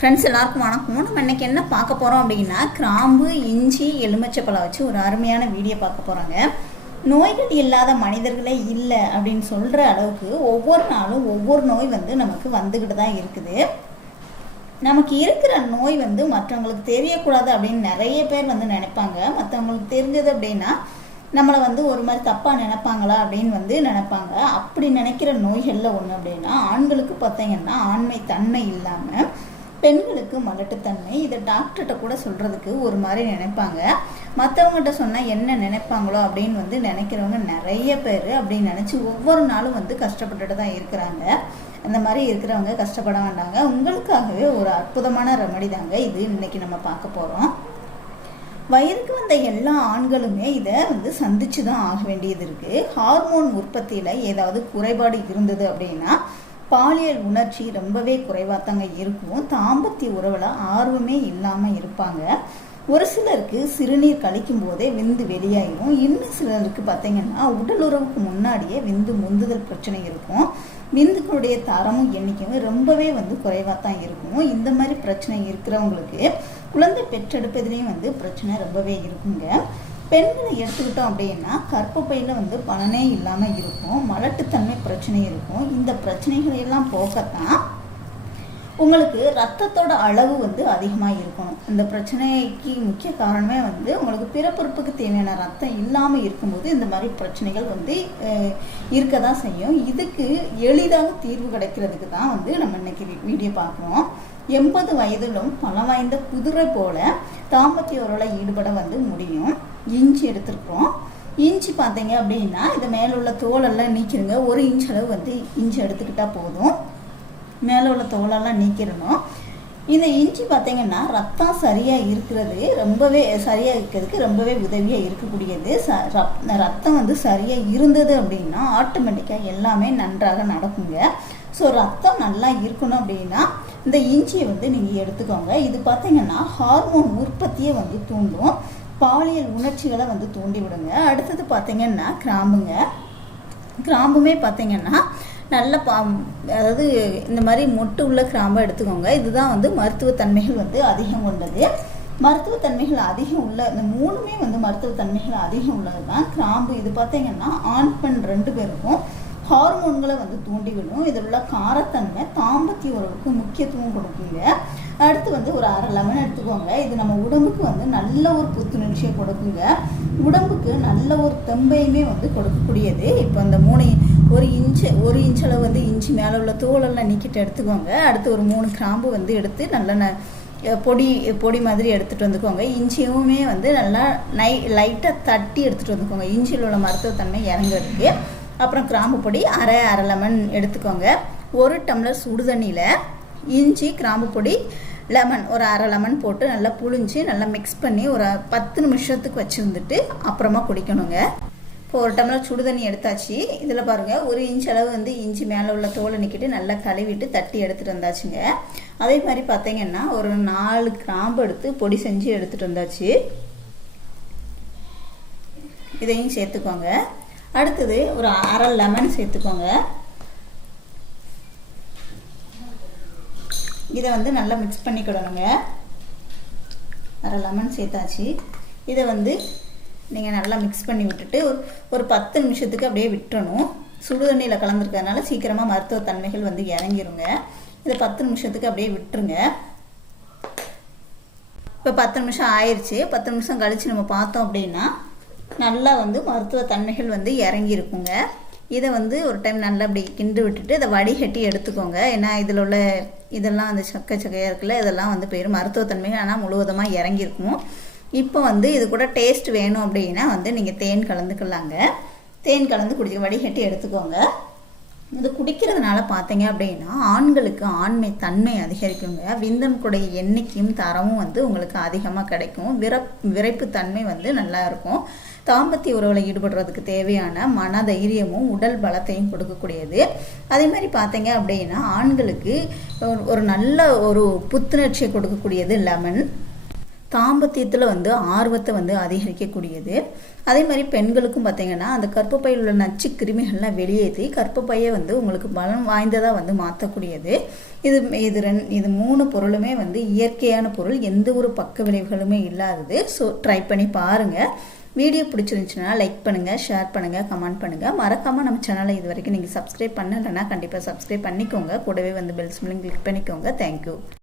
Friends எல்லாருக்கும் வணக்கம். நம்ம இன்னைக்கு என்ன பார்க்க போகிறோம் அப்படின்னா கிராம்பு இஞ்சி எலுமிச்சப்பழம் வச்சு ஒரு அருமையான வீடியோ பார்க்க போகிறாங்க நோய்கள் இல்லாத மனிதர்களே இல்லை அப்படின்னு சொல்கிற அளவுக்கு ஒவ்வொரு நாளும் ஒவ்வொரு நோய் வந்து நமக்கு வந்துக்கிட்டு தான் இருக்குது. நமக்கு இருக்கிற நோய் வந்து மற்றவங்களுக்கு தெரியக்கூடாது அப்படின்னு நிறைய பேர் வந்து நினைப்பாங்க. மற்றவங்களுக்கு தெரிஞ்சது அப்படின்னா நம்மளை வந்து ஒரு மாதிரி தப்பாக நினைப்பாங்களா அப்படின்னு வந்து நினைப்பாங்க. அப்படி நினைக்கிற நோய்களில் ஒன்று அப்படின்னா ஆண்களுக்கு பார்த்தீங்கன்னா ஆண்மை தன்மை இல்லாமல் பெண்களுக்கு மலட்டுத்தன்மை இதை டாக்டர்கிட்ட கூட சொல்கிறதுக்கு ஒரு மாதிரி நினைப்பாங்க. மற்றவங்ககிட்ட சொன்னால் என்ன நினைப்பாங்களோ அப்படின்னு வந்து நினைக்கிறவங்க நிறைய பேர் அப்படின்னு நினச்சி ஒவ்வொரு நாளும் வந்து கஷ்டப்பட்டுட்டு தான் இருக்கிறாங்க. அந்த மாதிரி இருக்கிறவங்க கஷ்டப்பட வேண்டாங்க. உங்களுக்காகவே ஒரு அற்புதமான ரெமடி தாங்க இது இன்னைக்கு நம்ம பார்க்க போகிறோம் வயதுக்கு வந்த எல்லா ஆண்களுமே இதை வந்து சந்திச்சு தான் ஆக வேண்டியது இருக்குது ஹார்மோன் உற்பத்தியில் ஏதாவது குறைபாடு இருந்தது அப்படின்னா பாலியல் உணர்ச்சி ரொம்பவே குறைவாக தாங்க இருக்கும். தாம்பத்திய உறவில் ஆர்வமே இல்லாமல் இருப்பாங்க. ஒரு சிலருக்கு சிறுநீர் கழிக்கும் போதே விந்து வெளியாயிரும். இன்னும் சிலருக்கு பார்த்தீங்கன்னா உடல் உறவுக்கு முன்னாடியே விந்து முந்துதல் பிரச்சனை இருக்கும். விந்துக்களுடைய தரமும் எண்ணிக்கையும் ரொம்பவே வந்து குறைவாக தான் இருக்கும். இந்த மாதிரி பிரச்சனை இருக்கிறவங்களுக்கு குழந்தை பெற்றெடுப்பதுலேயும் வந்து பிரச்சனை ரொம்பவே இருக்குங்க. பெண்களை எடுத்துக்கிட்டோம் அப்படின்னா கற்பப்பையில் வந்து பலனே இல்லாமல் இருக்கும் மலட்டுத்தன்மை பிரச்சனை இருக்கும். இந்த பிரச்சனைகளை எல்லாம் போக்கத்தான் உங்களுக்கு ரத்தத்தோட அளவு வந்து அதிகமாக இருக்கணும். இந்த பிரச்சனைக்கு முக்கிய காரணமே வந்து உங்களுக்கு பிறப்புறுப்புக்கு தேவையான ரத்தம் இல்லாமல் இருக்கும்போது இந்த மாதிரி பிரச்சனைகள் வந்து இருக்க தான் செய்யும். இதுக்கு எளிதாக தீர்வு கிடைக்கிறதுக்கு தான் வந்து நம்ம இன்னைக்கு வீடியோ பார்க்குறோம். எண்பது வயதிலும் பலம் வாய்ந்த குதிரை போல தாம்பத்திய உரலை ஈடுபட வந்து முடியும். இஞ்சி எடுத்துருக்குறோம். இஞ்சி பார்த்தீங்க அப்படின்னா இது மேலே உள்ள தோலெல்லாம் நீக்கிருங்க. ஒரு இன்ச் அளவு வந்து இஞ்சி எடுத்துக்கிட்டால் போதும். மேலே உள்ள தோலெல்லாம் நீக்கிடணும். இந்த இஞ்சி பார்த்தீங்கன்னா ரத்தம் சரியாக இருக்கிறது ரொம்பவே சரியாக இருக்கிறதுக்கு ரொம்பவே உதவியாக இருக்கக்கூடியது. ச ரத்தம் வந்து சரியாக இருந்தது அப்படின்னா ஆட்டோமேட்டிக்காக எல்லாமே நன்றாக நடக்குங்க. ஸோ ரத்தம் நல்லா இருக்கணும் அப்படின்னா இந்த இஞ்சியை வந்து நீங்கள் எடுத்துக்கோங்க. இது பார்த்தீங்கன்னா ஹார்மோன் உற்பத்தியை வந்து தூண்டும். பாலியல் உணர்ச்சிகளை வந்து தூண்டி விடுங்க அடுத்தது பார்த்தீங்கன்னா கிராம்புங்க. கிராம்புமே பார்த்தீங்கன்னா நல்ல பா அதாவது இந்த மாதிரி மொட்டு உள்ள கிராம்பை எடுத்துக்கோங்க. இதுதான் வந்து மருத்துவத்தன்மைகள் வந்து அதிகம் கொண்டது மருத்துவத்தன்மைகள் அதிகம் உள்ள இந்த மூணுமே வந்து மருத்துவத்தன்மைகள் அதிகம் உள்ளது தான். கிராம்பு இது பார்த்தீங்கன்னா ஆண் பெண் ரெண்டு பேருக்கும் ஹார்மோன்களை வந்து தூண்டிவிடும். இதில் உள்ள காரத்தன்மை தாம்பத்திய உறவுக்கு முக்கியத்துவம் கொடுக்குங்க. அடுத்து வந்து ஒரு அரை லெமன் எடுத்துக்கோங்க. இது நம்ம உடம்புக்கு வந்து நல்ல ஒரு புத்துணர்ச்சியை கொடுக்குங்க. உடம்புக்கு நல்ல ஒரு தெம்பையுமே வந்து கொடுக்கக்கூடியது. இப்போ இந்த மூணு ஒரு இன்ச்சு ஒரு இன்ச் அளவு வந்து இஞ்சி மேலே உள்ள தோலெல்லாம் நீக்கிட்டு எடுத்துக்கோங்க. அடுத்து ஒரு மூணு கிராம்பு வந்து எடுத்து நல்லா ந பொடி பொடி மாதிரி எடுத்துகிட்டு வந்துக்கோங்க. இஞ்சியுமே வந்து நல்லா நை லைட்டாக தட்டி எடுத்துகிட்டு வந்துக்கோங்க. இஞ்சியில் உள்ள மருத்துவத்தன்மை இறங்குறதுக்கு. அப்புறம் கிராம்பு பொடி அரை அரை லெமன் எடுத்துக்கோங்க. ஒரு டம்ளர் சுடு தண்ணியில் இஞ்சி கிராம்பு பொடி லெமன் ஒரு அரை லெமன் போட்டு நல்லா புழிஞ்சு நல்லா மிக்ஸ் பண்ணி ஒரு பத்து நிமிஷத்துக்கு வச்சுருந்துட்டு அப்புறமா குடிக்கணுங்க. இப்போ ஒரு டம்ளர் சுடு தண்ணி எடுத்தாச்சு. இதில் பாருங்கள் ஒரு இன்ச் அளவு வந்து இஞ்சி மேலே உள்ள தோலை நிற்கிட்டு நல்லா கழுவிட்டு தட்டி எடுத்துகிட்டு வந்தாச்சுங்க. அதே மாதிரி பார்த்தீங்கன்னா ஒரு நாலு கிராம்பு எடுத்து பொடி செஞ்சு எடுத்துகிட்டு வந்தாச்சு. இதையும் சேர்த்துக்கோங்க. அடுத்தது ஒரு அரை லெமன் சேர்த்துக்கோங்க. இதை வந்து நல்லா மிக்ஸ் பண்ணிக்கிடணுங்க. அரை லெமன் சேர்த்தாச்சு. இதை வந்து நீங்கள் நல்லா மிக்ஸ் பண்ணி விட்டுட்டு ஒரு ஒரு பத்து நிமிஷத்துக்கு அப்படியே விட்டுறணும். சுடு தண்ணியில் கலந்துருக்கிறதுனால சீக்கிரமாக மருத்துவ தன்மைகள் வந்து இறங்கிருங்க. இதை பத்து நிமிஷத்துக்கு அப்படியே விட்டுருங்க. இப்போ பத்து நிமிஷம் ஆயிடுச்சு பத்து நிமிஷம் கழித்து நம்ம பார்த்தோம் அப்படின்னா நல்லா வந்து மருத்துவ தன்மைகள் வந்து இறங்கி இருக்குங்க இதை வந்து ஒரு டைம் நல்லா அப்படி கிண்டு விட்டுட்டு இதை வடிகட்டி எடுத்துக்கோங்க. ஏன்னா இதில் உள்ள இதெல்லாம் அந்த சக்கை சக்கையாக இருக்குல்ல இதெல்லாம் வந்து பேர் மருத்துவத்தன்மைகள் ஆனால் முழுவதுமாக இறங்கியிருக்கும். இப்போ வந்து இது கூட டேஸ்ட் வேணும் அப்படின்னா வந்து நீங்கள் தேன் கலந்துக்கலாங்க. தேன் கலந்து குடிக்க வடிகட்டி எடுத்துக்கோங்க. இது குடிக்கிறதுனால பார்த்தீங்க அப்படின்னா ஆண்களுக்கு ஆண்மை தன்மை அதிகரிக்குங்க. விந்தனுக்குடைய எண்ணிக்கையும் தரமும் வந்து உங்களுக்கு அதிகமாக கிடைக்கும். விரப் விரைப்பு தன்மை வந்து நல்லா இருக்கும். தாம்பத்திய உறவில் ஈடுபடுறதுக்கு தேவையான மன தைரியமும் உடல் பலத்தையும் கொடுக்கக்கூடியது. அதே மாதிரி பார்த்தீங்க அப்படின்னா ஆண்களுக்கு ஒரு- ஒரு நல்ல ஒரு புத்துணர்ச்சியை கொடுக்கக்கூடியது லெமன். தாம்பத்தியத்தில் வந்து ஆர்வத்தை வந்து அதிகரிக்கக்கூடியது. அதே மாதிரி பெண்களுக்கும் பார்த்தீங்கன்னா அந்த கற்பப்பையில் உள்ள நச்சு கிருமிகள்லாம் வெளியேற்றி கற்பப்பையை வந்து உங்களுக்கு பலம் வாய்ந்ததாக வந்து மாற்றக்கூடியது இது இது ரெண் இது மூணு பொருளுமே வந்து இயற்கையான பொருள் எந்த ஒரு பக்க விளைவுகளுமே இல்லாதது. ஸோ ட்ரை பண்ணி பாருங்கள் வீடியோ பிடிச்சிருந்துச்சுன்னா லைக் பண்ணுங்கள் ஷேர் பண்ணுங்கள் கமெண்ட் பண்ணுங்கள் மறக்காமல் நம்ம சேனலை இது வரைக்கும் நீங்கள் சப்ஸ்கிரைப் பண்ணலைன்னா கண்டிப்பாக சப்ஸ்கிரைப் பண்ணிக்கோங்க. கூடவே வந்து பெல் சிம்லையும் கிளிக் பண்ணிக்கோங்க. Thank you